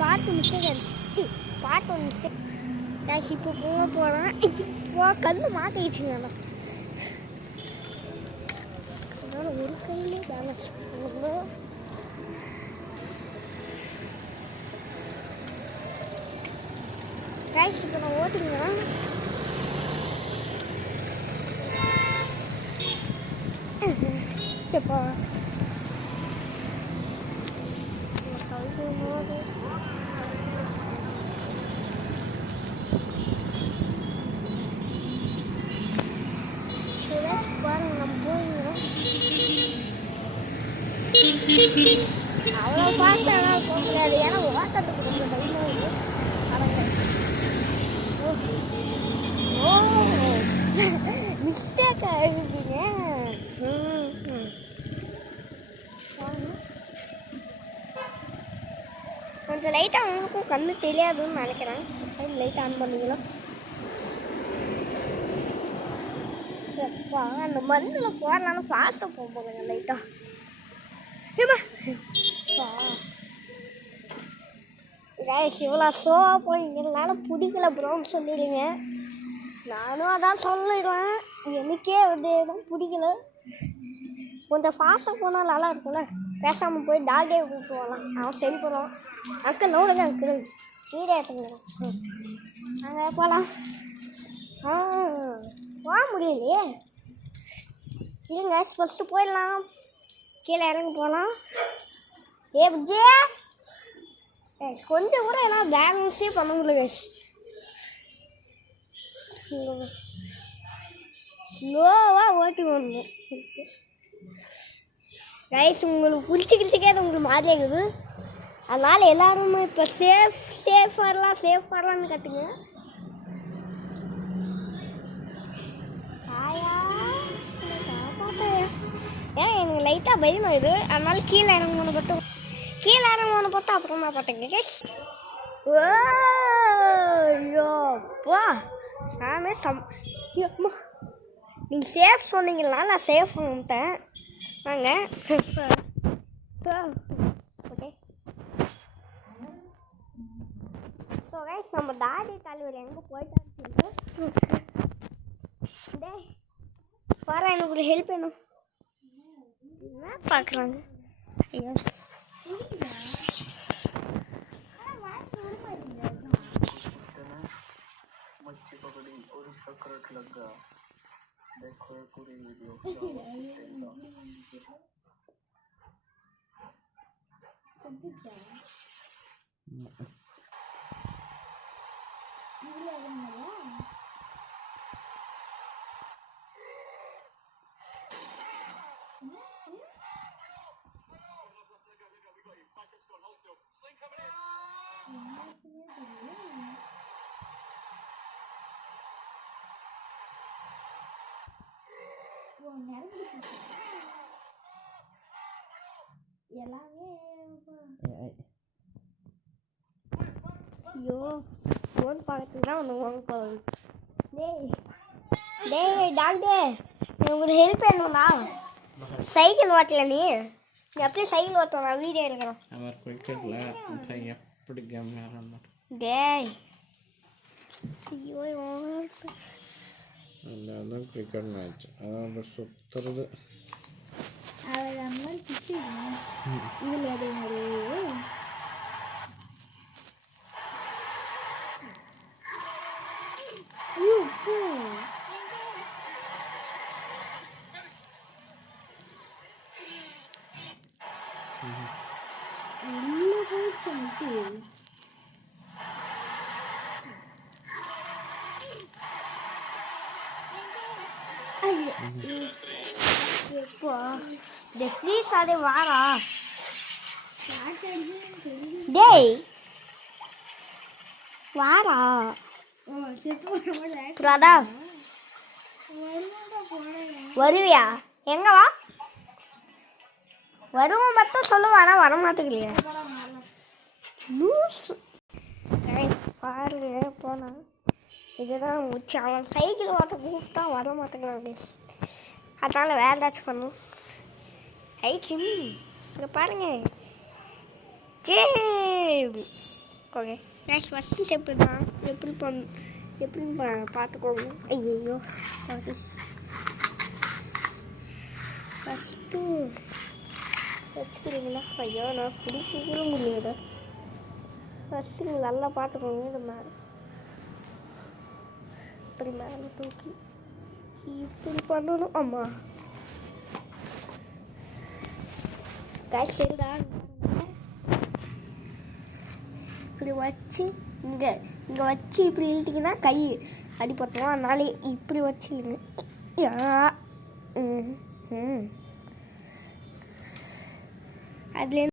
பார்த்து மிஸ்டேக் ஆகிடுச்சு. பார்த்து ஒரு மிஸ்டேக் கேஷ். இப்போ போகிறேன். இப்போ கல் மாற்றிக்கிச்சுங்க. அதனால் ஒரு கையிலே பேலன்ஸ் பண்ணணும். கேஷ் இப்போ நான் ஓட்டுங்க. இப்போ சொல்லும்போது பாருங்க நம்ம போயிருந்தோம். அவ்வளோ ஃபாஸ்ட்டாக போக முடியாது. ஏன்னா ஓட்டத்துக்கு ரொம்ப பயமாக இருக்குது. ஓ மிஸ்டேக் ஆகிருக்கீங்க. கொஞ்சம் லைட்டாக அவங்களுக்கும் கண்ணு தெரியாதுன்னு நினைக்கிறேன். லைட்டாக ஆன் பண்ணிங்களா? அந்த மண்ணில் போகிறனாலும் ஃபாஸ்ட்டாக போகும்போது லைட்டாக இவ்வளோ ஷோவாக போய்ங்கனால பிடிக்கல ப்ரோன்னு சொல்லிடுங்க. நானும் அதான் சொல்லிடுவேன். எனக்கே வந்து எதுவும் பிடிக்கல. கொஞ்சம் ஃபாஸ்ட்டாக போனால் நல்லா இருக்கும்ல. பேசாமல் போய் டாகே கூப்பிட்டு வரலாம். அவன் சரி பண்ணுவான். அங்கிள் நோடுங்க அங்கிள் வீடியோ எடுத்துங்க. அங்கே போகலாம். போக முடியலையே. இல்லைங்க ஃபஸ்ட்டு போயிடலாம். கீழே இறங்கி போகலாம். விஜய கொஞ்சம் கூட ஏன்னா பேலன்ஸே பண்ண முடியல கேஷ். ஸ்லோவாக ஓட்டி வரணும் கைஸ். உங்களுக்கு பிடிச்சிக்கிறதுக்கே உங்களுக்கு மாதிரி இருக்குது. அதனால் எல்லோருமே இப்போ சேஃப் வரலான்னு கற்றுங்க. ஏன் எனக்கு லைட்டாக பயமாயிரு. அதனால கீழே இறங்கணும்னு பார்த்தா அப்புறமா பார்த்தேங்க கேஷ். ஓப்பா சாமே அம்மா நீங்கள் சேஃப் சொன்னீங்களா? நான் சேஃப் பண்ணிட்டேன். வாங்க ஓகே. ஸோ கைஸ் நம்ம தாடி தலைவர் எங்கே போயிட்டான்னு சொல்லிட்டு டே பாரு. எனக்கு ஒரு ஹெல்ப் வேணும். என்ன பார்க்குறாங்க? ஐயோ मच्छी पकड़ी और इसका करंट लग गया. देखो ये पूरी वीडियो. எல்லாமே ஐயோ ஃபோன் பார்க்கறதுக்கு தான் ஒன்று வாங்க போகுது. டேய் டாக்டர் உங்களுக்கு ஹெல்ப் வேணும்னா சைக்கிள் ஓட்டல. நீ அப்படியே சைக்கிள் ஓட்டுவோம். நான் வீடியோ எடுக்கிறேன். டேய் ஐயோ அதான் கிரிக்கெட் மேட்ச். அதான் சுற்றுறது. அவர் அந்த மாதிரி பிச்சு இதில் அதே மாதிரி உள்ள போயிடுச்சு. ப்ளீஸ் அதே வாரா. டேய் வாரா பிரதா வருவியா? எங்க வா வருவோம் மட்டும் சொல்லுவானா? வரமாட்டேங்கலையா? பாருங்க போனா இதுதான் முச்சு. அவன் சைக்கிள் ஓட்ட கூப்பிட்டா வர மாட்டேங்கிறான். அதனால் வேறு ஏதாச்சும் பண்ணும். ஐக்கியம் இங்கே பாருங்க. சரி ஓகே கேஷ் ஃபஸ்ட்டு ஸ்டெப்பு தான் எப்படின்னு பார்த்துக்கோங்க. ஐயோ சாரி. ஃபஸ்ட்டு வச்சுக்கிறீங்களா? ஐயோ நான் பிடிக்க முடியல. ஃபஸ்ட்டு நீங்கள் நல்லா பார்த்துக்கோங்க. இந்த மாதிரி இப்படி மேலே தூக்கி இப்படி பண்ணணும். ஆமாம் கேஷ் சரிடா. இப்படி வச்சு இங்கே வச்சு இப்படி இழுத்திங்கன்னா கை அடிப்பட்டோம். அதனாலே இப்படி வச்சுருங்க. அதுலேருந்து